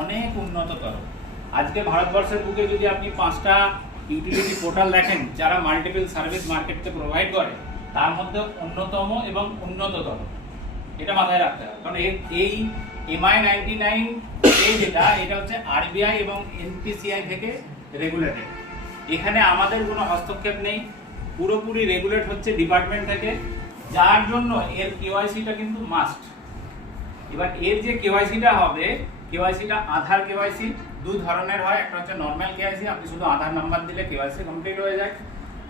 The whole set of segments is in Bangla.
অনেক উন্নততর। আজকে ভারতবর্ষের বুকে যদি আপনি 5টা ইউটিলিটি পোর্টাল দেখেন যারা মাল্টিপল সার্ভিস মার্কেটকে প্রোভাইড করে, তার মধ্যে অন্যতম এবং উন্নততর, এটা মাথায় রাখতে হবে। কারণ এই MI99 এটা হচ্ছে আরবিআই এবং এনপিসিআই থেকে রেগুলেটেড। এখানে আমাদের কোনো হস্তক্ষেপ নেই, পুরোপুরি রেগুলেট হচ্ছে ডিপার্টমেন্ট থেকে, যার জন্য এর কেওয়াইসিটা কিন্তু মাস্ট। এবার এর যে কেওয়াইসিটা হবে, কেওয়াইসিটা আধার কেওয়াইসি দু ধরনের হয়। একটা হচ্ছে নর্মাল কেওয়াইসি, আপনি শুধু আধার নাম্বার দিলে কেওয়াইসি কমপ্লিট হয়ে যায়।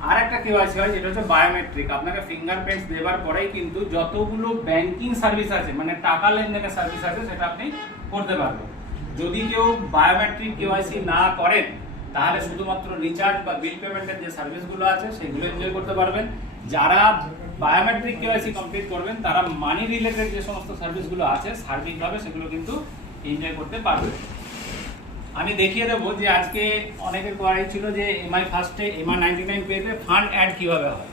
আর একটা কেওয়াইসি হয় যেটা হচ্ছে বায়োমেট্রিক। আপনাকে ফিঙ্গারপ্রিন্টস দেওয়ার পরেই কিন্তু যতগুলো ব্যাংকিং সার্ভিস আছে, মানে টাকা লেনদেনের সার্ভিস আছে, সেটা আপনি করতে পারবেন। যদি কেউ বায়োমেট্রিক কেওয়াইসি না করেন, তাহলে শুধুমাত্র রিচার্জ বা বিল পেমেন্টের যে সার্ভিসগুলো আছে সেগুলো এনজয় করতে পারবেন। যারা বায়োমেট্রিক কেওয়াইসি কমপ্লিট করবেন, তারা মানি রিলেটেড যে সমস্ত সার্ভিসগুলো আছে সার্বিকভাবে সেগুলো কিন্তু এনজয় করতে পারবেন। আমি দেখিয়ে দেবো যে আজকে অনেকের কোয়ারি ছিল যে এমআই ফার্স্টে MI99 পেতে ফান্ড অ্যাড কিভাবে হয়।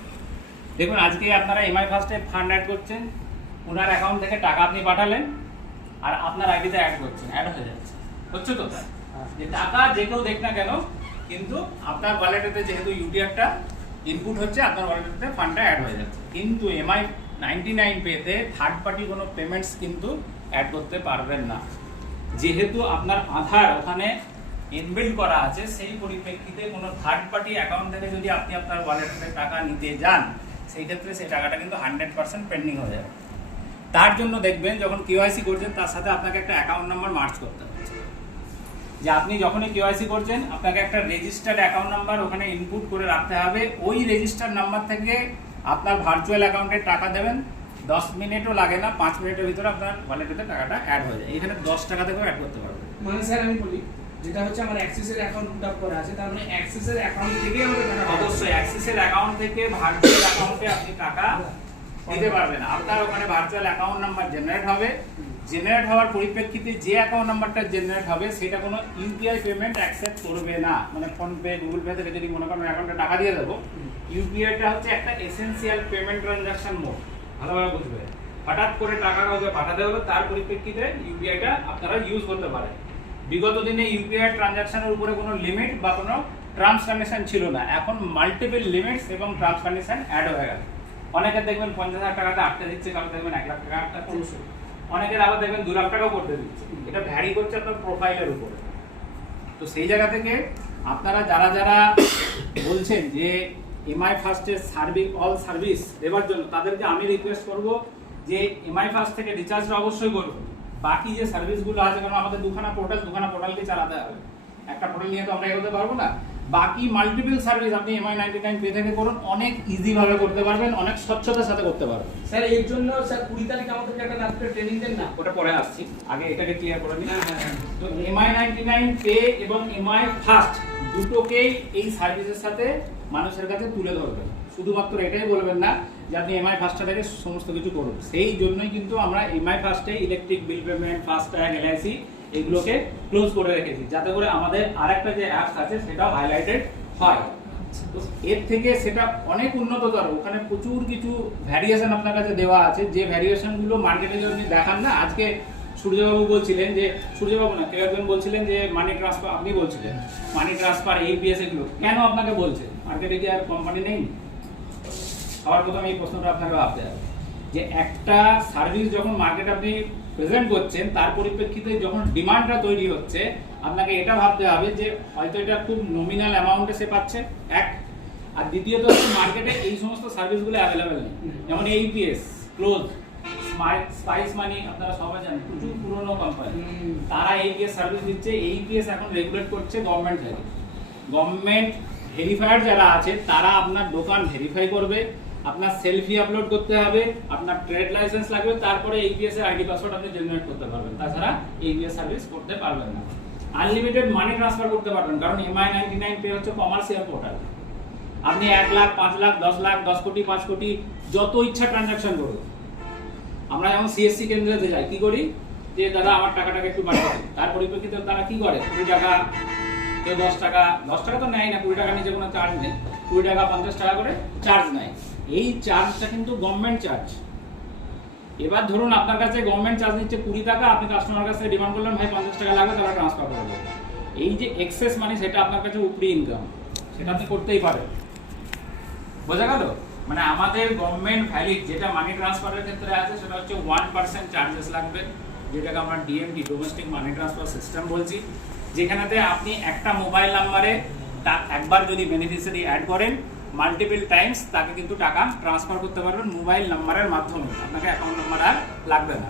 দেখুন, আজকে আপনারা এমআই ফার্স্টে ফান্ড অ্যাড করছেন, ওনার অ্যাকাউন্ট থেকে টাকা আপনি পাঠালেন আর আপনার আইডিতে অ্যাড করছেন, অ্যাড হয়ে যাচ্ছে, হচ্ছে তো? যে টাকা যে কেউ দেখ না কেন, কিন্তু আপনার ওয়ালেটেতে যেহেতু ইউটিআরটা ইনপুট হচ্ছে, আপনার ওয়ালেটেতে ফান্ডটা অ্যাড হয়ে যাচ্ছে। কিন্তু MI99 পেতে থার্ড পার্টি কোনো পেমেন্টস কিন্তু অ্যাড করতে পারবেন না, যেহেতু আপনার আধার ওখানে ইনবিল্ড করা আছে। সেই পরিপ্রেক্ষিতে কোনো থার্ড পার্টি অ্যাকাউন্ট থেকে যদি আপনি আপনার ওয়ালেটে টাকা নিতে যান, সেই ক্ষেত্রে সেই টাকাটা কিন্তু 100% পেন্ডিং হয়ে যাবে। তার জন্য দেখবেন যখন কেওয়াইসি করছেন, তার সাথে আপনাকে একটা অ্যাকাউন্ট নাম্বার মার্জ করতে হচ্ছে। যে আপনি যখনই কেওয়াইসি করছেন, আপনাকে একটা রেজিস্টার্ড অ্যাকাউন্ট নাম্বার ওখানে ইনপুট করে রাখতে হবে। ওই রেজিস্টার্ড নাম্বার থেকে আপনার ভার্চুয়াল অ্যাকাউন্টে টাকা দেবেন। 10 মিনিটও লাগে না, 5 মিনিটের ভিতরে আপনার ওয়ালেটে টাকাটা অ্যাড হয়ে যায়। এখানে 10 টাকা থেকেও অ্যাড করতে পারবেন। মানে স্যার আমি বলি, যেটা হচ্ছে আমার অ্যাক্সিসের অ্যাকাউন্ট পুট আপ করা আছে, তার মানে অ্যাক্সিসের অ্যাকাউন্ট থেকে আমাদের টাকা, অবশ্যই অ্যাক্সিসের অ্যাকাউন্ট থেকে ভার্চুয়াল অ্যাকাউন্টে আপনি টাকা দিতে পারবেন। আপনার ওখানে ভার্চুয়াল অ্যাকাউন্ট নাম্বার জেনারেট হবে। জেনারেট হওয়ার পরিপ্রেক্ষিতে যে অ্যাকাউন্ট নাম্বারটা জেনারেট হবে, সেটা কোনো ইউপিআই পেমেন্ট অ্যাকসেপ্ট করবে না। মানে ফোনপে, গুগল পে থেকে যদি মনে করেন অ্যাকাউন্টে টাকা দিয়ে দেবো, ইউপিআইটা হচ্ছে একটা এসেনশিয়াল পেমেন্ট ট্রানজাকশন মোড, ভালোভাবে বুঝবে। হঠাৎ করে টাকা কাউকে পাঠাতে হলো, তার পরিপ্রেক্ষিতে ইউপিআইটা আপনারা ইউজ করতে পারেন। বিগত দিনে ইউপিআই ট্রানজাকশনের উপরে কোনো লিমিট বা কোনো টার্মস কন্ডিশন ছিল না। এখন মাল্টিপল লিমিটস এবং টার্মস কন্ডিশন অ্যাড হয়ে গেল। অনেকে দেখবেন 50,000 টাকাটা আটকে দিচ্ছে, কারো দেখবেন 1 লাখ টাকা আটকাচ্ছে, অনেকের আবার দেখবেন 2 লাখ টাকাও করতে দিচ্ছে। এটা ভ্যারি করছে আপনার প্রোফাইলের উপরে। তো সেই জায়গা থেকে আপনারা যারা যারা বলছেন যে এমআই ফার্স্টের অল সার্ভিস দেওয়ার জন্য, তাদেরকে আমি রিকোয়েস্ট করব যে এমআই ফার্স্ট থেকে রিচার্জটা অবশ্যই করুন। বাকি যে সার্ভিসগুলো আছে, কারণ আমাদের দুখানা পোর্টালকে চালাতে হবে, একটা পোর্টাল নিয়ে তো আমরা এগোতে পারবো না। বাকি মাল্টিপল সার্ভিস আপনি MI99 পে থেকে করুন, অনেক ইজি ভাবে করতে পারবেন, অনেক স্বচ্ছতার সাথে করতে পারবেন। স্যার এর জন্য স্যার 20 তারিখে আমাদেরকে একটা রাত্রে ট্রেনিং দেন না? ওটা পরে আসছি, আগে এটাকে ক্লিয়ার করে নিই। তো MI99 পে এবং এমআই ফার্স্ট দুটোকেই এই সার্ভিসের সাথে মানুষের কাছে তুলে ধরবেন। শুধুমাত্র এটাই বলবেন না যে আপনি এমআই ফার্স্টটা থেকে সমস্ত কিছু করুন। সেই জন্যই কিন্তু আমরা এমআই ফার্স্টে electric bill payment, FASTag, LIC এগুলোকে ক্লোজ করে রেখেছি, যাতে করে আমাদের আরেকটা যে অ্যাপস আছে সেটাও হাইলাইটেড হয়। তো এর থেকে সেটা অনেক উন্নততর। ওখানে প্রচুর কিছু ভ্যারিয়েশন আপনার কাছে দেওয়া আছে, যে ভ্যারিয়েশনগুলো মার্কেটে যদি দেখান না। আজকে সূর্যবাবু বলছিলেন যে, সূর্যবাবু না, কেউ একজন বলছিলেন যে মানি ট্রান্সফার, আপনি বলছিলেন মানি ট্রান্সফার, এপিএস, এগুলো কেন আপনাকে বলছে? মার্কেটে কি আর কোম্পানি নেই? সবার প্রথমে এই প্রশ্নটা আপনাকে ভাবতে হবে যে একটা সার্ভিস যখন মার্কেটে আপনি প্রেজেন্ট করছেন, তার পরিপ্রেক্ষিতে যখন ডিমান্ডটা তৈরি হচ্ছে, আপনাকে এটা ভাবতে হবে যে হয়তো এটা খুব নমিনাল অ্যামাউন্টে সে পাচ্ছে, এক। আর দ্বিতীয়ত হচ্ছে মার্কেটে এই সমস্ত সার্ভিসগুলো অ্যাভেলেবেল নেই। যেমন এইপিএস, ক্লোজ, স্পাইস মানি, আপনারা সবাই জানেন, প্রচুর পুরনো কোম্পানি, তারা এইপিএস সার্ভিস দিচ্ছে। এইপিএস এখন রেগুলেট করছে গভর্নমেন্ট থেকে। গভর্নমেন্ট ভেরিফায়ার যারা আছে, তারা আপনার দোকান ভেরিফাই করবে, আপনার সেলফি আপলোড করতে হবে, আপনার ট্রেড লাইসেন্স লাগবে, তারপরে এইপিএস এর আইডি পাসওয়ার্ড আপনি জেনারেট করতে পারবেন। তাছাড়া এইপিএস সার্ভিস করতে পারবেন না। আনলিমিটেড মানি ট্রান্সফার করতে পারবেন, কারণ MI99 পে হচ্ছে কমার্শিয়াল পোর্টাল। আপনি 1 লাখ, 5 লাখ, 10 লাখ, 10 কোটি, 5 কোটি, যত ইচ্ছা ট্রানজাকশন করুন। আমরা যেমন সিএসসি কেন্দ্রে যাই, কি করি যে দাদা আমার টাকাটাকে একটু বাড়িয়ে দিন। তার পরিপ্রেক্ষিতে তারা কি করে, 20 টাকা, কেউ 10 টাকা, 10 টাকা তো নেয় না, 20 টাকা নিচে কোনো চার্জ নেই, 20 টাকা 50 টাকা করে চার্জ নেয়। এই চার্জটা কিন্তু গভর্নমেন্ট চার্জ। এবার ধরুন আপনার কাছে গভর্নমেন্ট চার্জ নিচ্ছে 20 টাকা, আপনি কাস্টমার কাছে ডিমান্ড করলেন ভাই 50 টাকা লাগবে, তারা ট্রান্সফার করে দেবে। এই যে এক্সেস মানি সেটা আপনার কাছে উপরি ইনকাম, সেটা আপনি করতেই পারেন। বোঝা গেল? মানে আমাদের গভর্নমেন্ট ভ্যালিড যেটা মানি ট্রান্সফারের ক্ষেত্রে আছে সেটা হচ্ছে 1% চার্জেস লাগবে, যেটাকে আমরা DMT domestic money transfer system বলছি, যেখানেতে আপনি একটা মোবাইল নাম্বারে একবার যদি বেনিফিশিয়ারি অ্যাড করেন মাল্টিপল টাইমস তাকে কিন্তু টাকা ট্রান্সফার করতে পারবেন মোবাইল নাম্বারের মাধ্যমে, আপনাকে অ্যাকাউন্ট নাম্বার আর লাগবে না।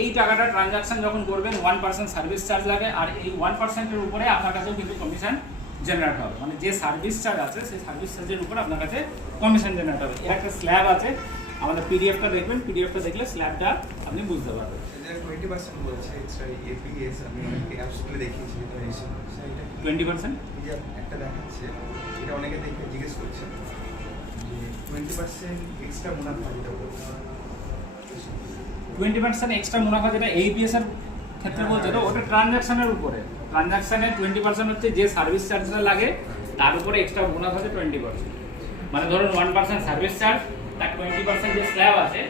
এই টাকাটা ট্রানজাকশন যখন করবেন 1% সার্ভিস চার্জ লাগে, আর এই 1%-এর উপরে আপনার কাছেও কিন্তু কমিশন জেনারেট হবে, মানে যে সার্ভিস চার্জ আছে সেই সার্ভিস চার্জের উপর আপনার কাছে কমিশন জেনারেট হবে। এর একটা স্ল্যাব আছে, আমাদের পিডিএফটা দেখবেন, পিডিএফটা দেখলে স্ল্যাবটা আপনি বুঝতে পারবেন। 20% বলছে এক্সট্রা এপিএস, আমি অনেকে অ্যাপস গুলো দেখিয়েছি, তো এই সাইটে 20% এই যে একটা দেখাচ্ছে, এটা অনেকে দেখে জিজ্ঞেস করছে যে 20% এক্সট্রা মুনাফা যেটা বলছে 20% এক্সট্রা মুনাফা যেটা এপিএস এর ক্ষেত্রে বলছে, তো ওটা ট্রানজাকশনের উপরে, ট্রানজাকশনে 20% হচ্ছে যে সার্ভিস চার্জটা লাগে তার উপরে এক্সট্রা মুনাফা আছে 20%। মানে ধরুন 1% সার্ভিস চার্জ, তার 20% যে স্ল্যাব আছে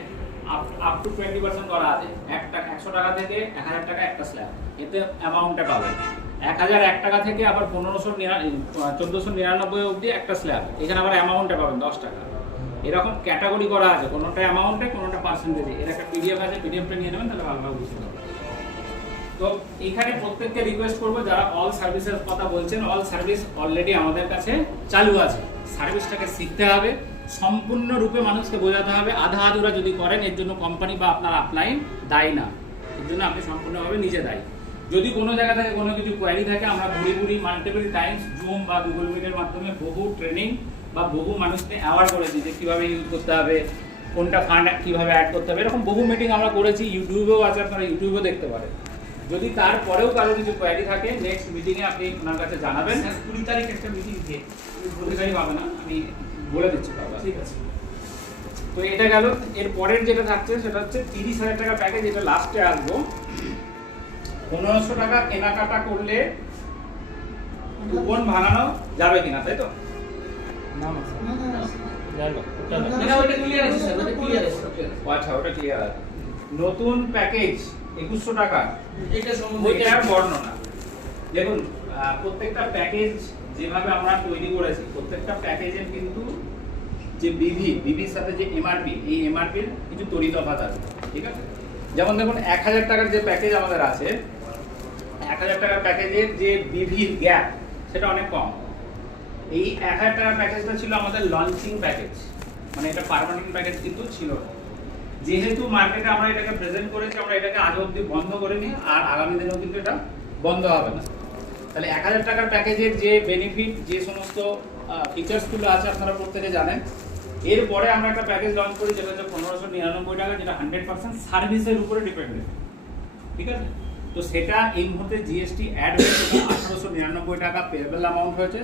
আপ টু 20% করা আছে, 100 টাকা থেকে 1000 টাকা একটা স্ল্যাব, এতে অ্যামাউন্টটা পাবেন। 1001 টাকা থেকে আবার 1499 অবধি একটা স্ল্যাব, এখানে আবার অ্যামাউন্টটা পাবেন 10 টাকা। এরকম ক্যাটাগরি করা আছে, কোনোটা অ্যামাউন্টে কোনোটা পার্সেন্টেজে। এর একটা পিডিএফ আছে, পিডিএফটা নিয়ে নেবেন, তাহলে ভালোভাবে বুঝতে পারবেন। তো এখানে প্রত্যেককে রিকোয়েস্ট করবো যারা অল সার্ভিসের কথা বলছেন, অল সার্ভিস অলরেডি আমাদের কাছে চালু আছে। সার্ভিসটাকে শিখতে হবে, সম্পূর্ণরূপে মানুষকে বোঝাতে হবে। আধা আধুরা যদি করেন এর জন্য কোম্পানি বা আপনার আপলাইন দায়ী না, এর জন্য আপনি সম্পূর্ণভাবে নিজে দায়ী। যদি কোনো জায়গা থেকে কোনো কিছু কোয়ারি থাকে, আমরা ঘুরি মাল্টিপল টাইমস জুম বা গুগল মিটের মাধ্যমে বহু ট্রেনিং বা বহু মানুষকে অ্যাওয়ার করেছি যে কীভাবে ইউজ করতে হবে, কোনটা ফান্ড কীভাবে অ্যাড করতে হবে, এরকম বহু মিটিং আমরা করেছি। ইউটিউবেও আছে, আপনারা ইউটিউবেও দেখতে পারেন। যদি তারপরেও কারো কিছু কোয়ারি থাকে নেক্সট মিটিংয়ে আপনি ওনার কাছে জানাবেন। 20 তারিখ একটা মিটিং দিয়ে 20 তারিখ হবে না, আমি বলে দিচ্ছি বাবা। ঠিক আছে। তো এটা গেল। এর পরের যেটা থাকছে সেটা হচ্ছে 30,000 টাকা প্যাকেজ, যেটা লাস্টে আসবো। 1500 টাকা কেনাকাটা করলে কুপন ভাঙানো যাবে কিনা, তাই তো? ওটা ক্লিয়ার আছে স্যার, ওটা ক্লিয়ার আছে। আচ্ছা, ওটা ক্লিয়ার আছে। নতুন প্যাকেজ 2100 টাকা, এটা সম্বন্ধে ওইটার বর্ণনা দেখুন। প্রত্যেকটা প্যাকেজ যেভাবে আমরা তৈরি করেছি, প্রত্যেকটা প্যাকেজের কিন্তু যে বিভির সাথে যে এমআরপি, এই এমআরপির কিছু তরিতফাত আছে, ঠিক আছে? যেমন দেখুন 1000 টাকার যে প্যাকেজ আমাদের আছে, 1000 টাকার প্যাকেজের যে বিভির গ্যাপ সেটা অনেক কম। এই 1000 টাকার প্যাকেজটা ছিল আমাদের লঞ্চিং প্যাকেজ, মানে এটা পার্মানেন্ট প্যাকেজ কিন্তু ছিল না। যেহেতু মার্কেটে আমরা এটাকে প্রেজেন্ট করেছি, আমরা এটাকে আজ অবধি বন্ধ করিনি, আর আগামী দিনেও কিন্তু এটা বন্ধ হবে না। তাহলে 1000 টাকার প্যাকেজের যে বেনিফিট, যে সমস্ত ফিচার্সগুলো আছে আপনারা প্রত্যেকে জানেন। এরপরে আমরা একটা প্যাকেজ লঞ্চ করি যেটা হচ্ছে 1599 টাকা, যেটা 100% সার্ভিসের উপরে ডিপেন্ডেন্ট, ঠিক আছে? তো সেটা এই মুহূর্তে জিএসটি অ্যাড হয়েছে, 1899 টাকা পেয়েবল অ্যামাউন্ট হয়েছে,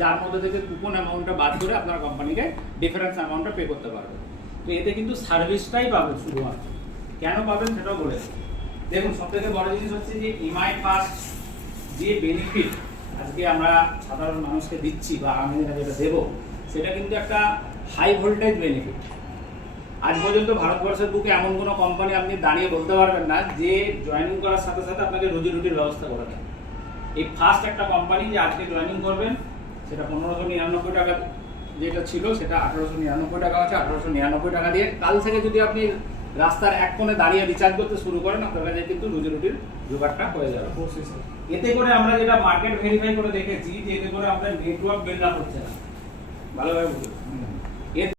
যার মধ্যে থেকে কুপন অ্যামাউন্টটা বাদ করে আপনার কোম্পানিকে ডিফারেন্স অ্যামাউন্টটা পে করতে পারবেন। তো এতে কিন্তু সার্ভিসটাই পাবেন শুধুমাত্র। কেন পাবেন সেটাও বলে দেখুন। সবথেকে বড় জিনিস হচ্ছে যে ইএমআই ফাস্ট যে বেনিফিট আজকে আমরা সাধারণ মানুষকে দিচ্ছি বা আগামী দিনে যেটা দেবো, সেটা কিন্তু একটা হাই ভোল্টেজ বেনিফিট। আজ পর্যন্ত ভারতবর্ষের বুকে এমন কোনো কোম্পানি আপনি দাঁড়িয়ে বলতে পারবেন না যে জয়েনিং করার সাথে সাথে আপনাকে রুজি রুটির ব্যবস্থা করে দেয়। এই ফার্স্ট একটা কোম্পানি যে আজকে জয়েনিং করবেন, সেটা 1599 টাকা যেটা ছিল সেটা 1899 টাকা হচ্ছে। 1899 টাকা দিয়ে কাল থেকে যদি আপনি রাস্তার এক কোণে দাঁড়িয়ে রিচার্জ করতে শুরু করেন, আপনার কাছে কিন্তু রুজি রুটির জোগাড়টা হয়ে যাবে। এতে করে আমরা যেটা মার্কেট ভেরিফাই করে দেখেছি যে এতে করে আমাদের নেটওয়ার্ক বিল্ড আপ হচ্ছে না, ভালোভাবে বুঝুন।